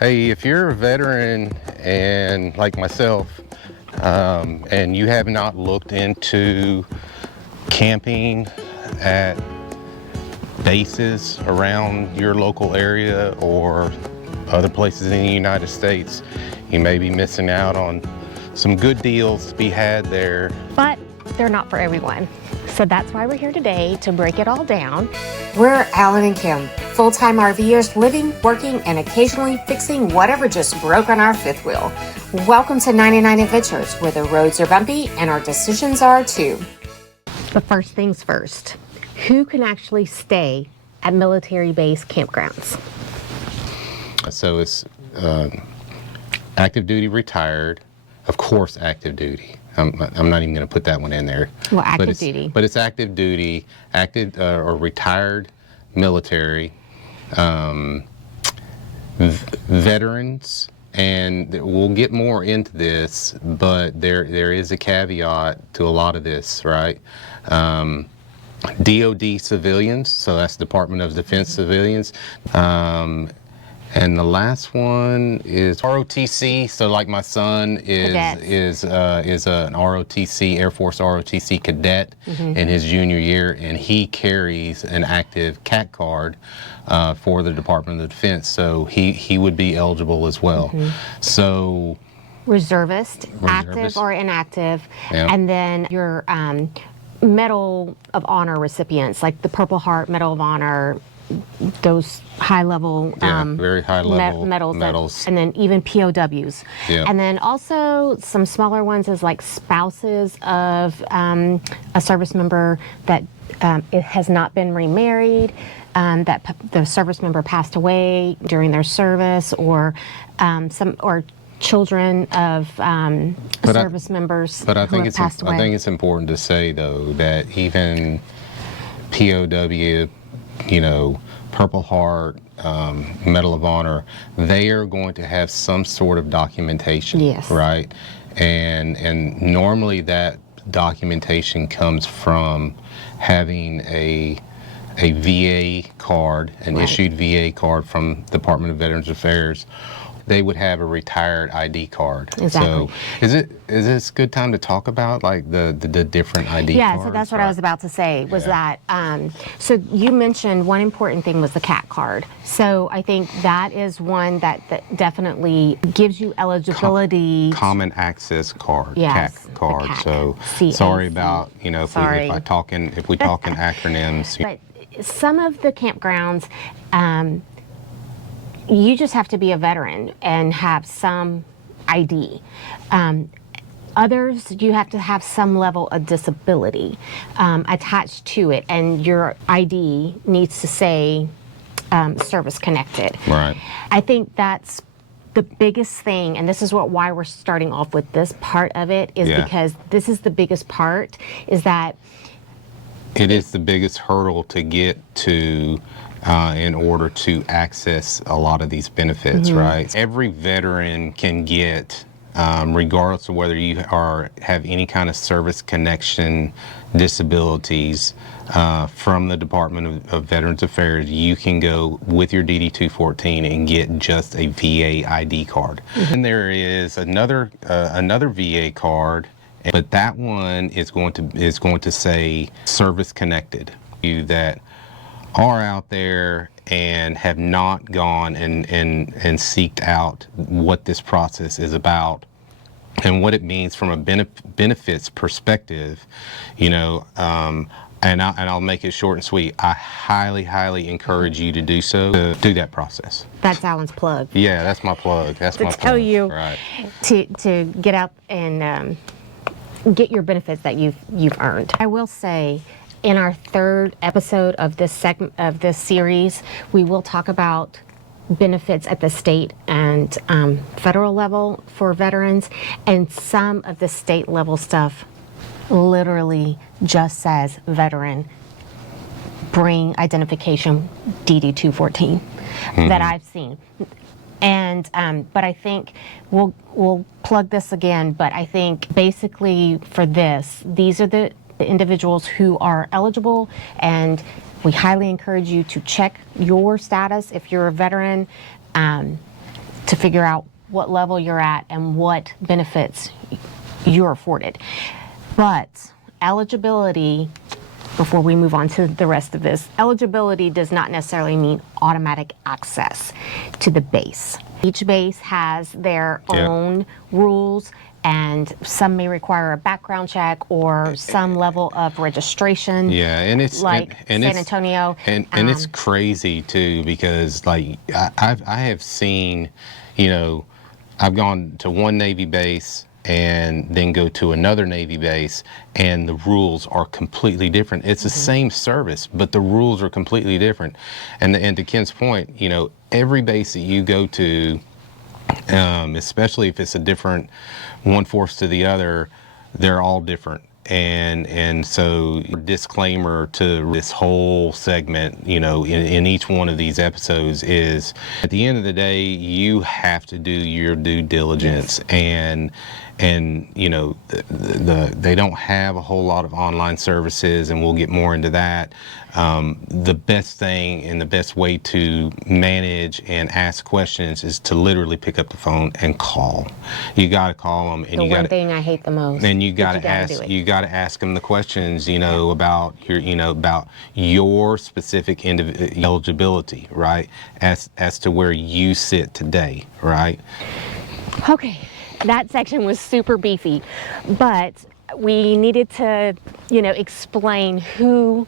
Hey, if you're a veteran and like myself, and you have not looked into camping at bases around your local area or other places in the United States, you may be missing out on some good deals to be had there. But they're not for everyone. So that's why we're here today, to break it all down. We're Alan and Kim, full-time RVers living, working, and occasionally fixing whatever just broke on our fifth wheel. Welcome to 99 Adventures, where the roads are bumpy and our decisions are too. But first things first, who can actually stay at military base campgrounds? So it's active duty, retired, of course active duty. I'm not even going to put that one in there. Well, active duty. But it's active duty, active or retired military, veterans, and we'll get more into this, but there is a caveat to a lot of this, right? DOD civilians, so that's Department of Defense civilians. And the last one is ROTC. So like my son is an ROTC, Air Force ROTC cadet in his junior year, and he carries an active CAT card for the Department of Defense. So he would be eligible as well. So Reservist, active or inactive, and then your Medal of Honor recipients, like the Purple Heart Medal of Honor, those high-level very high-level medals, and then even POWs. And then also some smaller ones is like spouses of a service member that it has not been remarried, that the service member passed away during their service, or children of service members who have passed away. I think it's important to say, though, that even POW, you know, Purple Heart, Medal of Honor, they are going to have some sort of documentation, right? And normally that documentation comes from having a VA card, an issued VA card from Department of Veterans Affairs. They would have a retired ID card. Exactly. So is this a good time to talk about like the different ID cards? Yeah, so that's what I was about to say, was that, so you mentioned one important thing was the CAT card. So I think that is one that definitely gives you eligibility. Common access card, yes, CAT card. CAT. So CAC. sorry about, you know, if we talk in acronyms. But some of the campgrounds, you just have to be a veteran and have some ID. Others, you have to have some level of disability attached to it, and your ID needs to say service connected. Right. I think that's the biggest thing, and this is why we're starting off with this part of it, is because this is the biggest part, is that it is the biggest hurdle to get to in order to access a lot of these benefits, right? Every veteran can get, regardless of whether you have any kind of service connection disabilities, from the Department of Veterans Affairs, you can go with your DD-214 and get just a VA ID card. And there is another VA card, but that one is going to say service connected. You that are out there and have not gone and seeked out what this process is about and what it means from a benefits perspective, you know, and I'll make it short and sweet. I highly encourage you to do so, to do that process. That's Alan's plug. Yeah, that's my plug. That's my plug. To tell you right. to get out and get your benefits that you've earned. I will say, in our third episode of this series, we will talk about benefits at the state and federal level for veterans, and some of the state level stuff literally just says veteran, bring identification DD-214 that I've seen. And but I think we'll plug this again, but I think basically for this, these are the individuals who are eligible, and we highly encourage you to check your status if you're a veteran, to figure out what level you're at and what benefits you're afforded. But eligibility, before we move on to the rest of this, eligibility does not necessarily mean automatic access to the base. Each base has their own rules, and some may require a background check or some level of registration. Yeah, and it's like and San it's, Antonio. and it's crazy too, because like I have seen, I've gone to one Navy base and then go to another Navy base, and the rules are completely different. It's the same service, but the rules are completely different. And to Ken's point, every base that you go to, especially if it's a different one force to the other, they're all different. And so disclaimer to this whole segment, in each one of these episodes is, at the end of the day, you have to do your due diligence. And they don't have a whole lot of online services, and we'll get more into that. The best thing and the best way to manage and ask questions is to literally pick up the phone and call. You got to call them, and The one thing I hate the most. and you got but to ask. do it. You got to ask them the questions, about your specific eligibility, right? As to where you sit today, right? Okay, that section was super beefy, but we needed to, explain who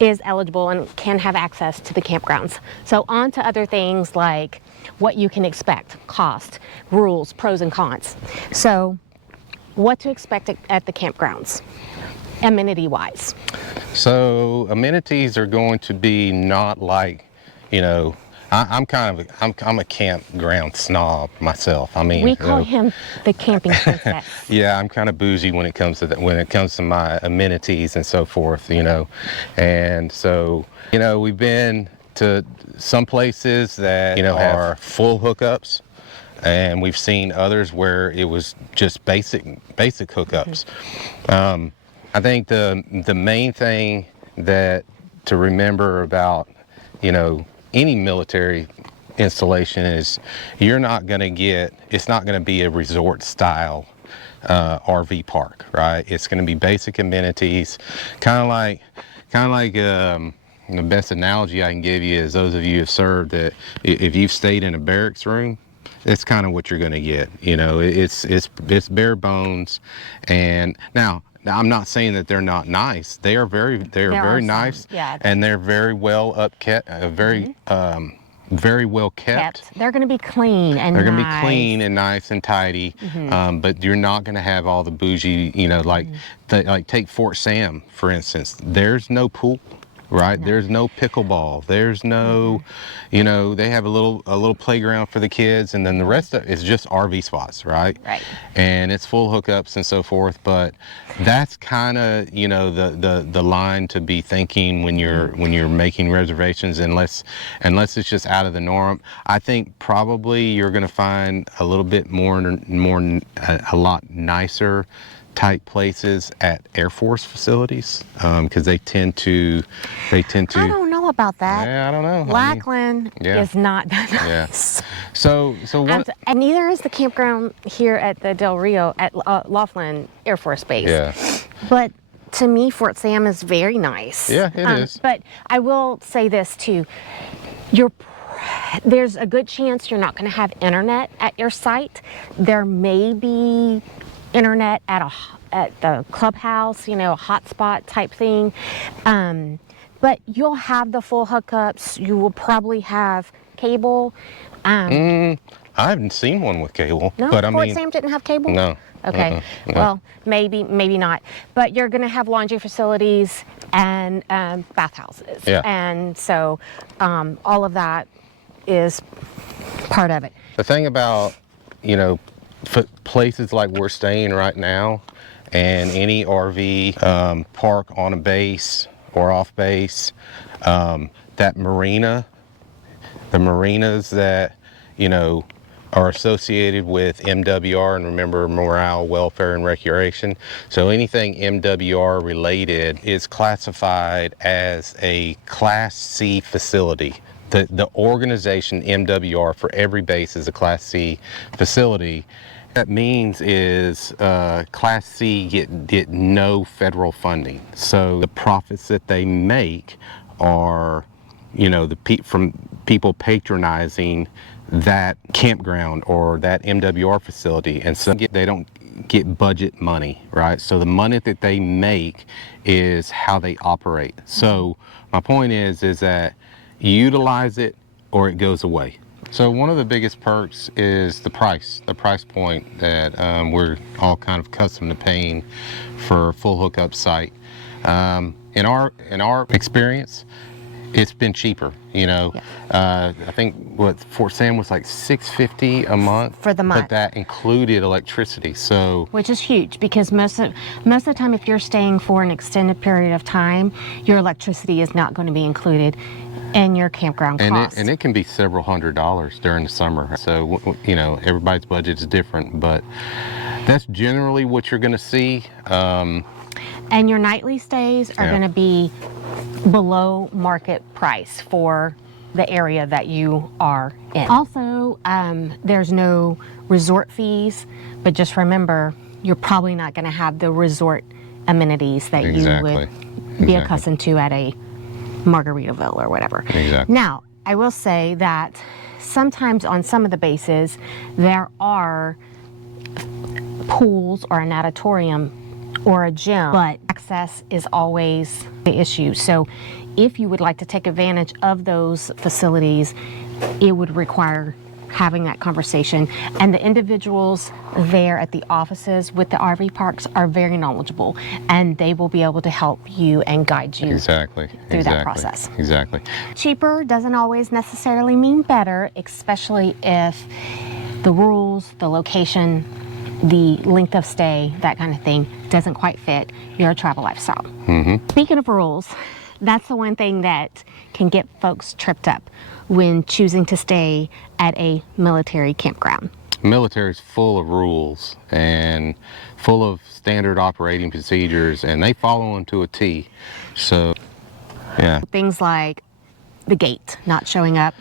is eligible and can have access to the campgrounds. So on to other things like what you can expect, cost, rules, pros and cons. So what to expect at the campgrounds, amenity-wise. So amenities are going to be not like, I'm a campground snob myself. I mean, We call him the camping princess. yeah, I'm kind of bougie when it comes to that. When it comes to my amenities and so forth, and so we've been to some places that are full hookups, and we've seen others where it was just basic hookups. I think the main thing that to remember about any military installation is it's not going to be a resort style RV park, right? It's going to be basic amenities, kind of like the best analogy I can give you is those of you who have served, that if you've stayed in a barracks room, it's kind of what you're going to get. It's bare bones. And now I'm not saying that they're not nice. They are very nice, and they're very well upkept, very well kept. They're going to be clean and They're going to be clean and nice and tidy, but you're not going to have all the bougie, like take Fort Sam, for instance. There's no pool, right? No. There's no pickleball. There's no, they have a little playground for the kids, and then the rest of it is just RV spots, right? Right. And it's full hookups and so forth, but that's kind of, the line to be thinking when you're making reservations, unless it's just out of the norm. I think probably you're going to find a little bit a lot nicer type places at Air Force facilities, because they tend to. I don't know about that. Yeah, I don't know. Lackland is not that nice. Yeah. So what? And neither is the campground here at the Del Rio at Laughlin Air Force Base. Yeah. But to me, Fort Sam is very nice. Yeah, it is. But I will say this too: there's a good chance you're not going to have internet at your site. There may be internet at the clubhouse, a hotspot type thing. But you'll have the full hookups. You will probably have cable. I haven't seen one with cable. No, but Fort Sam didn't have cable? No. Okay. No. Well, maybe not. But you're going to have laundry facilities and bathhouses. Yeah. And so all of that is part of it. The thing about, places like we're staying right now, and any RV park on a base or off base, that marina, the marinas that, are associated with MWR, and remember, morale, welfare, and recreation. So anything MWR related is classified as a Class C facility. the organization MWR for every base is a Class C facility. That means is Class C get no federal funding. So the profits that they make are, you know, from people patronizing that campground or that MWR facility, and so they don't get budget money, right? So the money that they make is how they operate. So my point is that you utilize it or it goes away. So one of the biggest perks is the price point that we're all kind of accustomed to paying for a full hookup site. In our experience, it's been cheaper, you know. Yeah. I think what Fort Sam was like $650 a month for the month, but that included electricity. So which is huge, because most of the time, if you're staying for an extended period of time, your electricity is not going to be included in your campground cost. And it can be several $100s during the summer. So you know, everybody's budget is different, but that's generally what you're going to see. And your nightly stays are going to be below market price for the area that you are in. Also, there's no resort fees, but just remember, you're probably not going to have the resort amenities that you would be accustomed to at a Margaritaville or whatever. Exactly. Now, I will say that sometimes on some of the bases, there are pools or an auditorium or a gym, but access is always the issue. So if you would like to take advantage of those facilities, it would require having that conversation. And the individuals there at the offices with the RV parks are very knowledgeable, and they will be able to help you and guide you through that process. Exactly. Cheaper doesn't always necessarily mean better, especially if the rules, the location, the length of stay, that kind of thing, doesn't quite fit your travel lifestyle. Mm-hmm. Speaking of rules, that's the one thing that can get folks tripped up when choosing to stay at a military campground. Military is full of rules and full of standard operating procedures, and they follow them to a T. So, yeah. Things like the gate not showing up.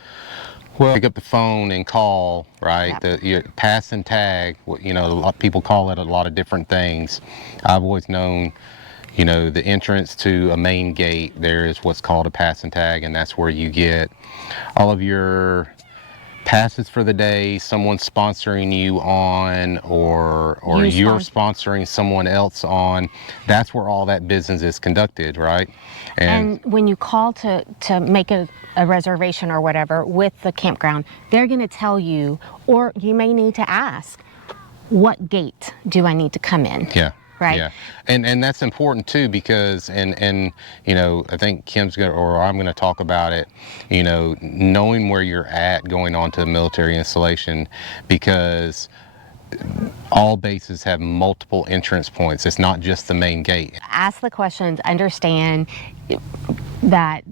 Well, pick up the phone and call, right? Yep. Your pass and tag, you know, a lot of people call it a lot of different things. I've always known, you know, the entrance to a main gate, there is what's called a pass and tag, and that's where you get all of your passes for the day, someone sponsoring you on, or you're sponsoring someone else on. That's where all that business is conducted, right? And when you call to make a reservation or whatever with the campground, they're going to tell you, or you may need to ask, what gate do I need to come in? Yeah. Right. Yeah, and that's important too, because and you know, I think Kim's gonna, or I'm gonna talk about it, you know, knowing where you're at going on to the military installation, because all bases have multiple entrance points. It's not just the main gate. Ask the questions, understand that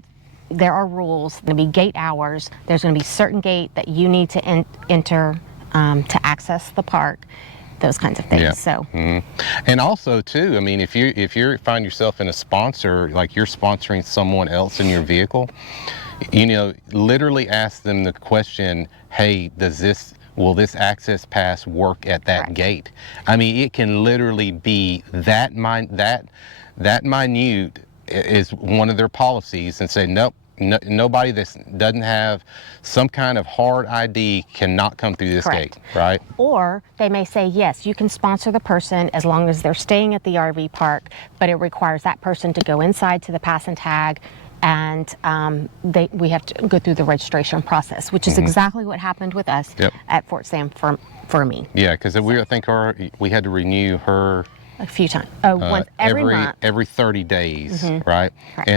there are rules, there's going to be gate hours, there's going to be certain gate that you need to enter to access the park, those kinds of things. Yeah. So, and also too, I mean, if you find yourself in a sponsor, like you're sponsoring someone else in your vehicle, you know, literally ask them the question, hey, will this access pass work at that gate? I mean, it can literally be that minute is one of their policies, and say, nope, nobody that doesn't have some kind of hard ID cannot come through this gate, right? Or they may say, yes, you can sponsor the person as long as they're staying at the RV park, but it requires that person to go inside to the pass and tag, and we have to go through the registration process, which is exactly what happened with us at Fort Sam for me. Yeah, because I think we had to renew her a few times. Once every month. Every 30 days, right? Correct.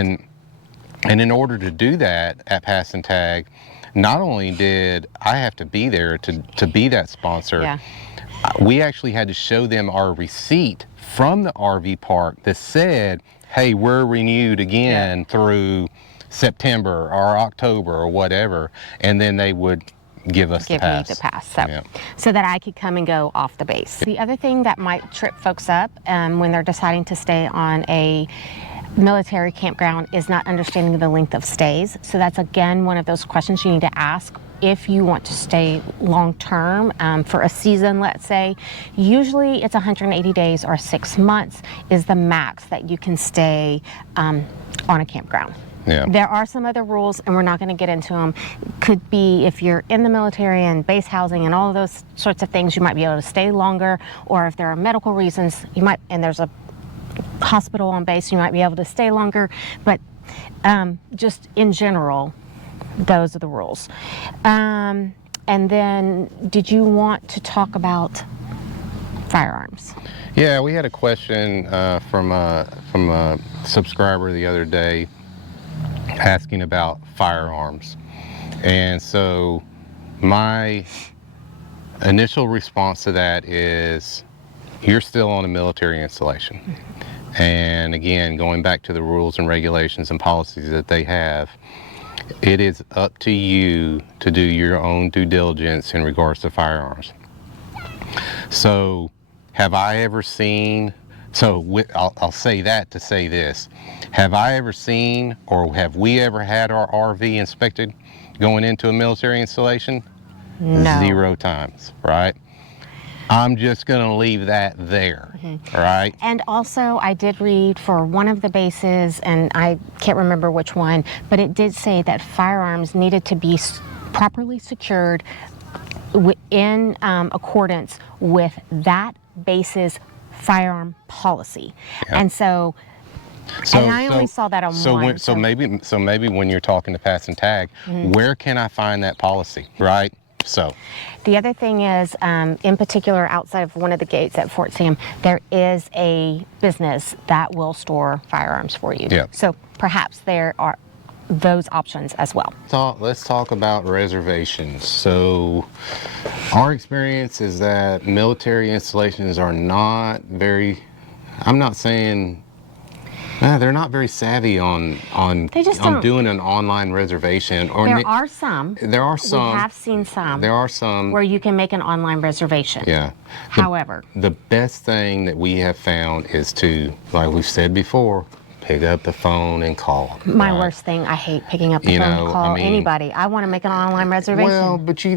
And in order to do that at Pass and Tag, not only did I have to be there to be that sponsor, we actually had to show them our receipt from the RV park that said, hey, we're renewed again through September or October or whatever, and then they would give me the pass, so that I could come and go off the base. The other thing that might trip folks up when they're deciding to stay on a military campground is not understanding the length of stays. So that's again one of those questions you need to ask if you want to stay long term for a season, let's say. Usually it's 180 days or 6 months is the max that you can stay on a campground. Yeah. There are some other rules, and we're not going to get into them. Could be if you're in the military and base housing and all of those sorts of things, you might be able to stay longer, or if there are medical reasons, you might, and there's a hospital on base, you might be able to stay longer. But just in general, those are the rules. And then, did you want to talk about firearms? Yeah, we had a question from a subscriber the other day asking about firearms. And so my initial response to that is, you're still on a military installation. And again, going back to the rules and regulations and policies that they have, it is up to you to do your own due diligence in regards to firearms. So have I ever seen, I'll say that to say this. Have I ever seen, or have we ever had our RV inspected going into a military installation? No. 0 times, right? I'm just going to leave that there, all right? And also, I did read for one of the bases, and I can't remember which one, but it did say that firearms needed to be properly secured in accordance with that base's firearm policy. Yeah. And so and I only saw that on one. So maybe when you're talking to pass and tag, where can I find that policy, right? So the other thing is, in particular, outside of one of the gates at Fort Sam, there is a business that will store firearms for you. Yeah. So perhaps there are those options as well. let's talk about reservations. So our experience is that military installations are not very, I'm not saying, they're not very savvy on doing an online reservation. Or There are some. There are some. We have seen some. There are some where you can make an online reservation. Yeah. However, the best thing that we have found is to, like we've said before, pick up the phone and call. My right? worst thing, I hate picking up the phone to call anybody. I want to make an online reservation. Well, but you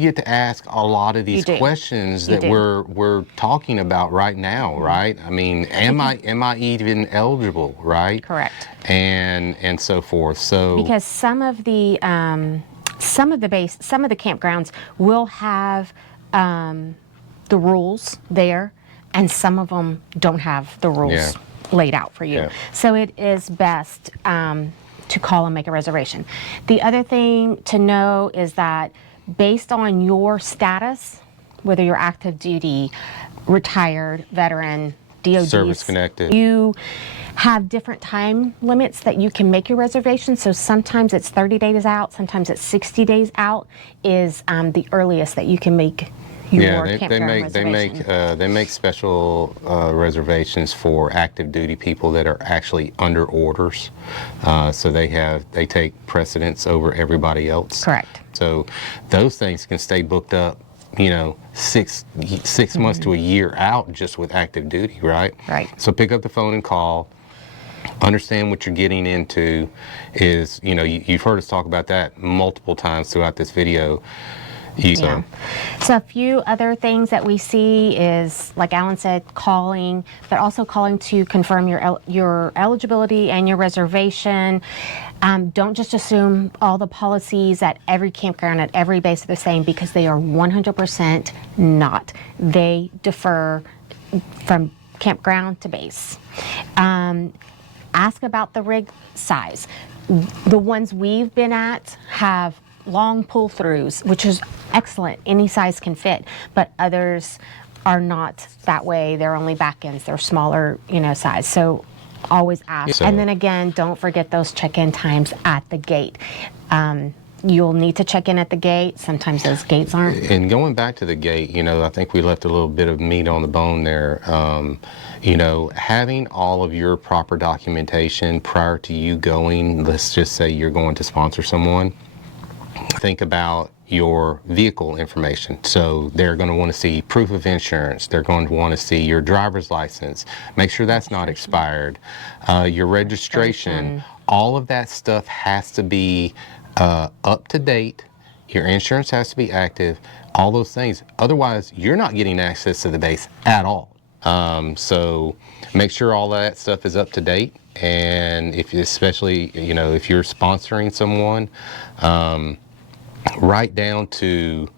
get to ask a lot of these questions that we're talking about right now, right? I mean, am I even eligible, right? Correct. And so forth. So because some of the campgrounds will have the rules there, and some of them don't have the rules laid out for you. Yeah. So it is best to call and make a reservation. The other thing to know is that based on your status, whether you're active duty, retired, veteran, DOD, service connected, you have different time limits that you can make your reservation. So sometimes it's 30 days out, sometimes it's 60 days out is the earliest that you can make your campground reservation. They make special reservations for active duty people that are actually under orders. So they take precedence over everybody else. Correct. So those things can stay booked up, 6 months to a year out just with active duty, right? Right. So pick up the phone and call. Understand what you're getting into is, you've heard us talk about that multiple times throughout this video. So a few other things that we see is, like Alan said, calling, but also calling to confirm your eligibility and your reservation. Don't just assume all the policies at every campground, at every base are the same, because they are 100% not. They differ from campground to base. Ask about the rig size. The ones we've been at have long pull-throughs, which is excellent. Any size can fit, but others are not that way. They're only back ends. They're smaller, size. So always ask. And then again, don't forget those check-in times at the gate. You'll need to check in at the gate. Sometimes those gates aren't. And going back to the gate, I think we left a little bit of meat on the bone there. Having all of your proper documentation prior to you going, let's just say you're going to sponsor someone. Think about, your vehicle information. So they're going to want to see proof of insurance. They're going to want to see your driver's license. Make sure that's not expired. Your registration. All of that stuff has to be up to date. Your insurance has to be active. All those things. Otherwise, you're not getting access to the base at all. So make sure all that stuff is up to date. And if you, especially, you know, if you're sponsoring someone, right down to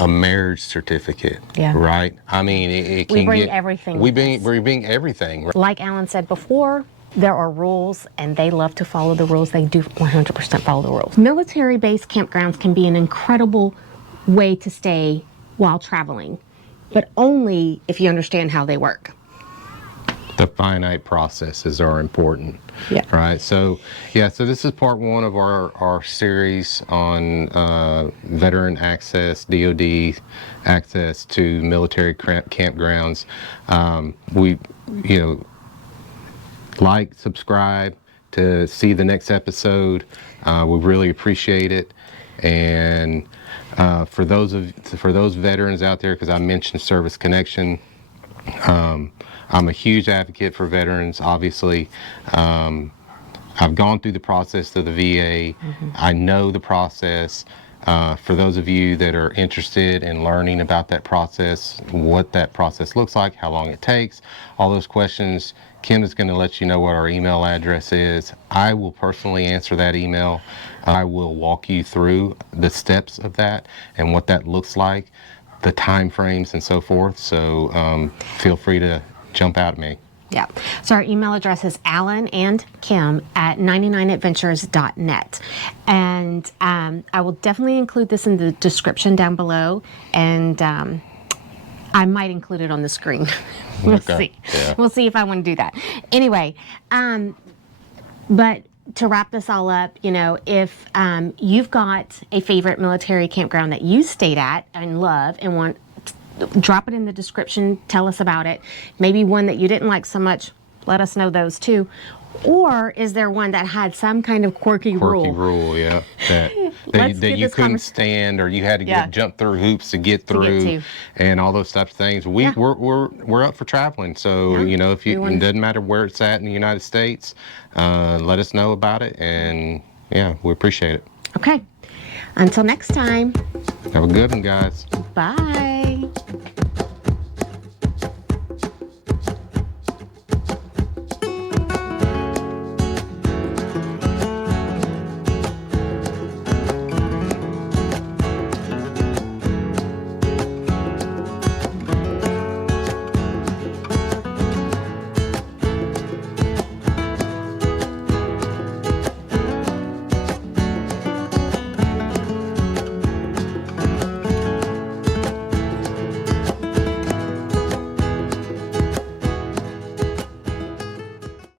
a marriage certificate, right? I mean, it can we bring get, everything. We bring everything. Like Alan said before, there are rules, and they love to follow the rules. They do 100% follow the rules. Military base campgrounds can be an incredible way to stay while traveling, but only if you understand how they work. The finite processes are important, right? So, yeah, so this is part one of our series on veteran access, DOD access to military campgrounds. We, you know, like, subscribe to see the next episode. We really appreciate it. And for those veterans out there, because I mentioned Service Connection, I'm a huge advocate for veterans, obviously. I've gone through the process of the VA. I know the process. For those of you that are interested in learning about that process, what that process looks like, how long it takes, all those questions, Kim is going to let you know what our email address is. I will personally answer that email. I will walk you through the steps of that and what that looks like, the time frames and so forth. So feel free to jump out at me. Yeah. So our email address is Alan and Kim at 99adventures.net. And I will definitely include this in the description down below. And I might include it on the screen. We'll see. Yeah. We'll see if I want to do that. Anyway, but to wrap this all up, you know, if you've got a favorite military campground that you stayed at and love and want, drop it in the description, tell us about it. Maybe one that you didn't like so much, let us know those too. Or is there one that had some kind of quirky rule? Quirky rule, yeah. That you couldn't stand, or you had to jump through hoops to get through, and all those types of things. We're up for traveling, so you know, if it doesn't matter where it's at in the United States, let us know about it, and yeah, we appreciate it. Okay. Until next time. Have a good one, guys. Bye.